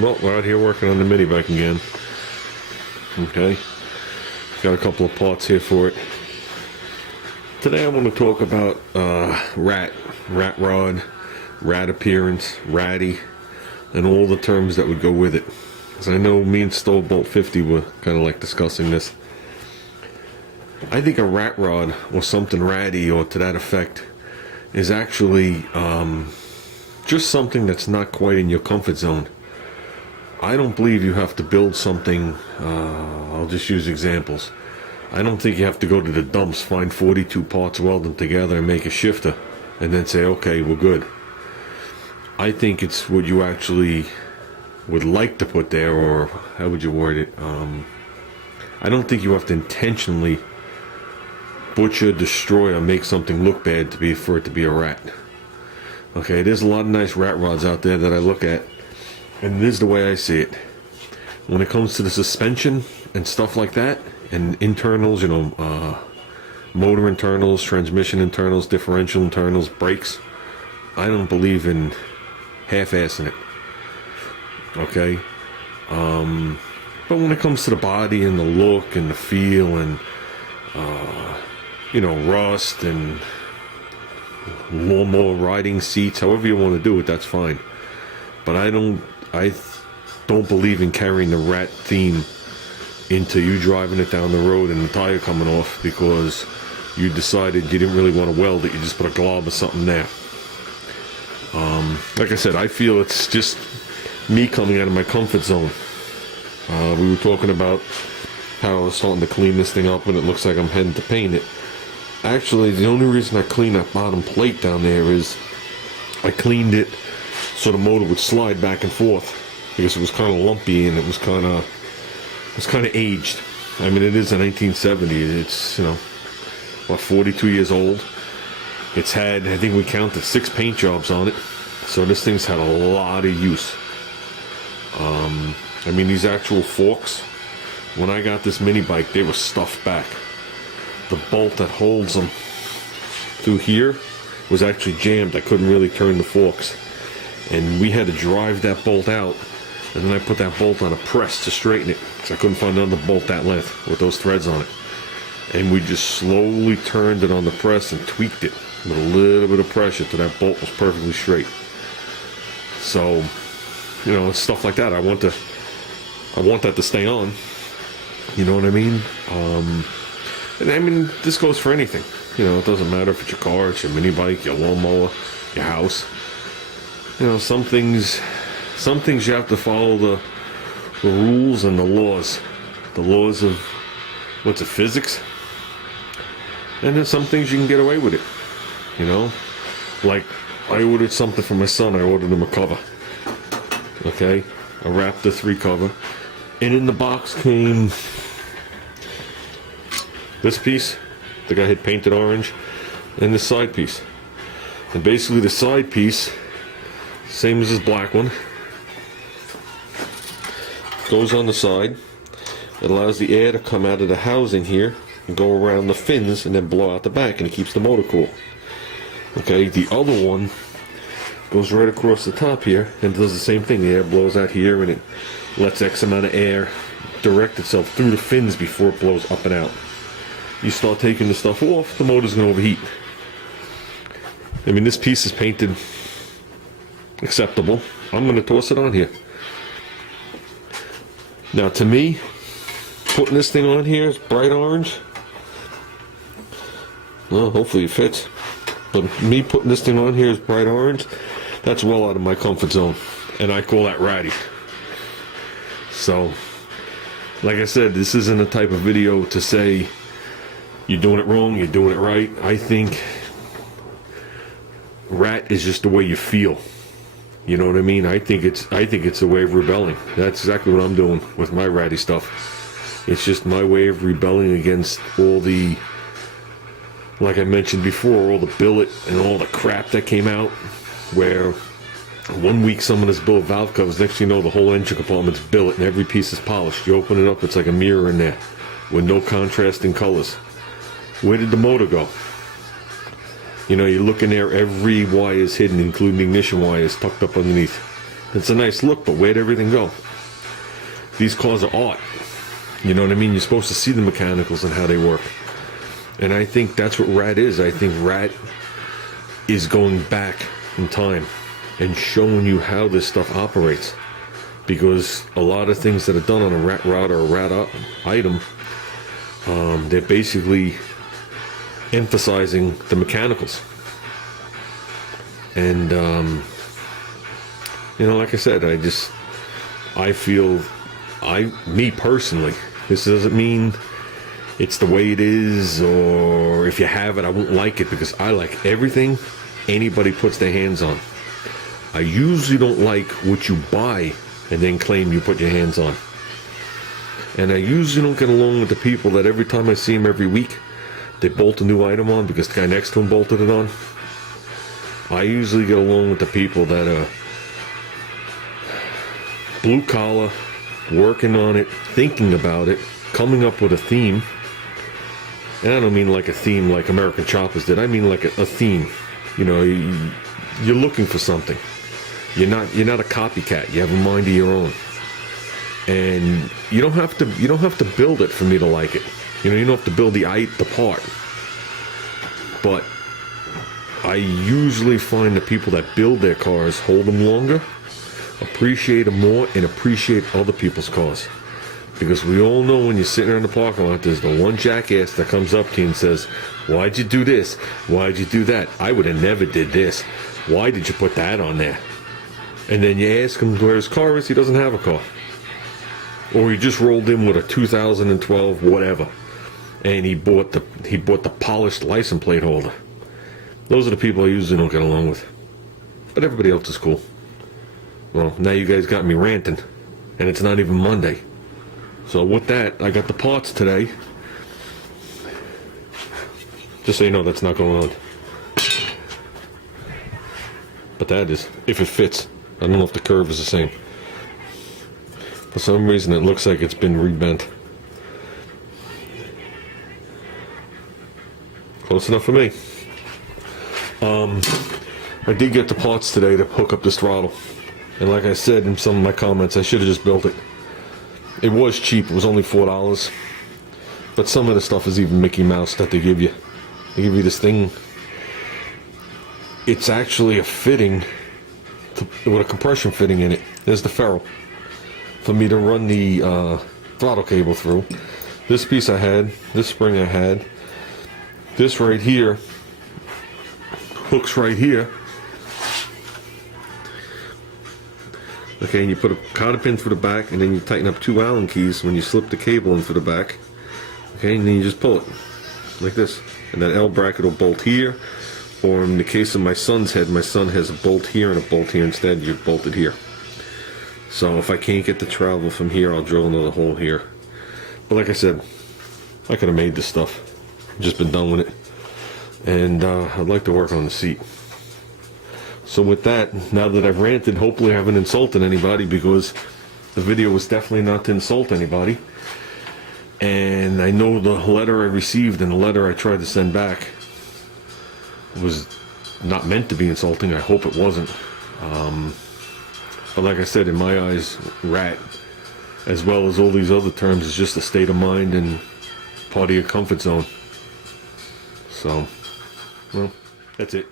Well, we're out here working on the mini bike again. Okay. Got a couple of parts here for it. Today I want to talk about rat rod, rat appearance, ratty, and all the terms that would go with it. Because I know me and Stowbolt 50 were kind of like discussing this. I think a rat rod or something ratty or to that effect is actually just something that's not quite in your comfort zone. I don't believe you have to build something, I'll just use examples. I don't think you have to go to the dumps, find 42 parts, weld them together and make a shifter, and then say, okay, we're good. I think it's what you actually would like to put there, or how would you word it? I don't think you have to intentionally butcher, destroy, or make something look bad for it to be a rat. Okay, there's a lot of nice rat rods out there that I look at, and this is the way I see it. When it comes to the suspension and stuff like that, and internals, motor internals, transmission internals, differential internals, brakes, I don't believe in half-assing it. Okay? But when it comes to the body and the look and the feel and, rust and more riding seats, however you want to do it, that's fine. But I don't believe in carrying the rat theme into you driving it down the road and the tire coming off because you decided you didn't really want to weld it, you just put a glob or something there. Like I said, I feel it's just me coming out of my comfort zone. We were talking about how I was starting to clean this thing up and it looks like I'm heading to paint it. Actually, the only reason I cleaned that bottom plate down there is I cleaned it so the motor would slide back and forth because it was kind of lumpy and it was kind of aged. I mean, it is a 1970. It's 42 years old. It's had, I think we counted 6 paint jobs on it, so this thing's had a lot of use. I mean, these actual forks, when I got this mini bike, they were stuffed back. The bolt that holds them through here was actually jammed. I couldn't really turn the forks, and we had to drive that bolt out, and then I put that bolt on a press to straighten it because I couldn't find another bolt that length with those threads on it. And we just slowly turned it on the press and tweaked it with a little bit of pressure till that bolt was perfectly straight. So, stuff like that. I want that to stay on. You know what I mean? And I mean, this goes for anything. It doesn't matter if it's your car, it's your mini bike, your lawnmower, your house. Some things you have to follow the rules and the laws. The laws of, physics? And then some things you can get away with it. Like, I ordered something for my son. I ordered him a cover. Okay? A Raptor 3 cover. And in the box came this piece. The guy had painted orange. And this side piece. And basically the side piece, same as this black one, goes on the side. It allows the air to come out of the housing here and go around the fins and then blow out the back, and it keeps the motor cool. Okay, the other one goes right across the top here and does the same thing. The air blows out here and it lets X amount of air direct itself through the fins before it blows up and out. You start taking the stuff off, the motor's going to overheat. I mean, this piece is painted acceptable. I'm going to toss it on here. Now, to me, putting this thing on here is bright orange. Well, hopefully it fits. But me putting this thing on here is bright orange. That's well out of my comfort zone. And I call that ratty. So, like I said, this isn't a type of video to say you're doing it wrong, you're doing it right. I think rat is just the way you feel. You know what I mean? I think it's a way of rebelling. That's exactly what I'm doing with my ratty stuff. It's just my way of rebelling against all the, like I mentioned before, all the billet and all the crap that came out, where one week someone has built valve covers, next thing you know the whole engine compartment's billet and every piece is polished. You open it up, it's like a mirror in there with no contrasting colors. Where did the motor go? You look in there, every wire is hidden, including the ignition wires tucked up underneath. It's a nice look, but where'd everything go? These cars are art. You know what I mean? You're supposed to see the mechanicals and how they work. And I think that's what Rat is. I think Rat is going back in time and showing you how this stuff operates. Because a lot of things that are done on a Rat rod or a Rat item, they're basically emphasizing the mechanicals. And, you know, like I said, I feel, me personally, this doesn't mean it's the way it is, or if you have it, I won't like it, because I like everything anybody puts their hands on. I usually don't like what you buy and then claim you put your hands on. And I usually don't get along with the people that every time I see them every week, they bolt a new item on because the guy next to him bolted it on. I usually get along with the people that are blue collar, working on it, thinking about it, coming up with a theme. And I don't mean like a theme like American Choppers did. I mean like a theme. You know, you're looking for something. You're not a copycat. You have a mind of your own. And you don't have to build it for me to like it. You know, you don't have to build the part. But I usually find the people that build their cars hold them longer, appreciate them more, and appreciate other people's cars. Because we all know when you're sitting there in the parking lot, there's the one jackass that comes up to you and says, "Why'd you do this? Why'd you do that? I would have never did this. Why did you put that on there?" And then you ask him where his car is, he doesn't have a car. Or he just rolled in with a 2012 whatever, and he bought the polished license plate holder. Those are the people I usually don't get along with. But everybody else is cool. Well, now you guys got me ranting, and it's not even Monday. So with that, I got the parts today. Just so you know, that's not going on. But that is, if it fits. I don't know if the curve is the same. For some reason, it looks like it's been rebent. Close enough for me. I did get the parts today to hook up this throttle. And like I said in some of my comments, I should have just built it. It was cheap. It was only $4. But some of the stuff is even Mickey Mouse that they give you. They give you this thing. It's actually a fitting with a compression fitting in it. There's the ferrule for me to run the throttle cable through. This piece I had, this spring I had, this right here hooks right here. Okay, and you put a cotter pin through the back, and then you tighten up 2 Allen keys when you slip the cable in through the back. Okay, and then you just pull it like this, and that L bracket will bolt here. Or in the case of my son's head, my son has a bolt here and a bolt here instead. You bolt it here. So if I can't get the travel from here, I'll drill another hole here. But like I said, I could have made this stuff. Just been done with it. And I'd like to work on the seat. So with that, now that I've ranted, hopefully I haven't insulted anybody, because the video was definitely not to insult anybody. And I know the letter I received and the letter I tried to send back was not meant to be insulting. I hope it wasn't. But like I said, in my eyes, rat, as well as all these other terms, is just a state of mind and part of your comfort zone. So, well, that's it.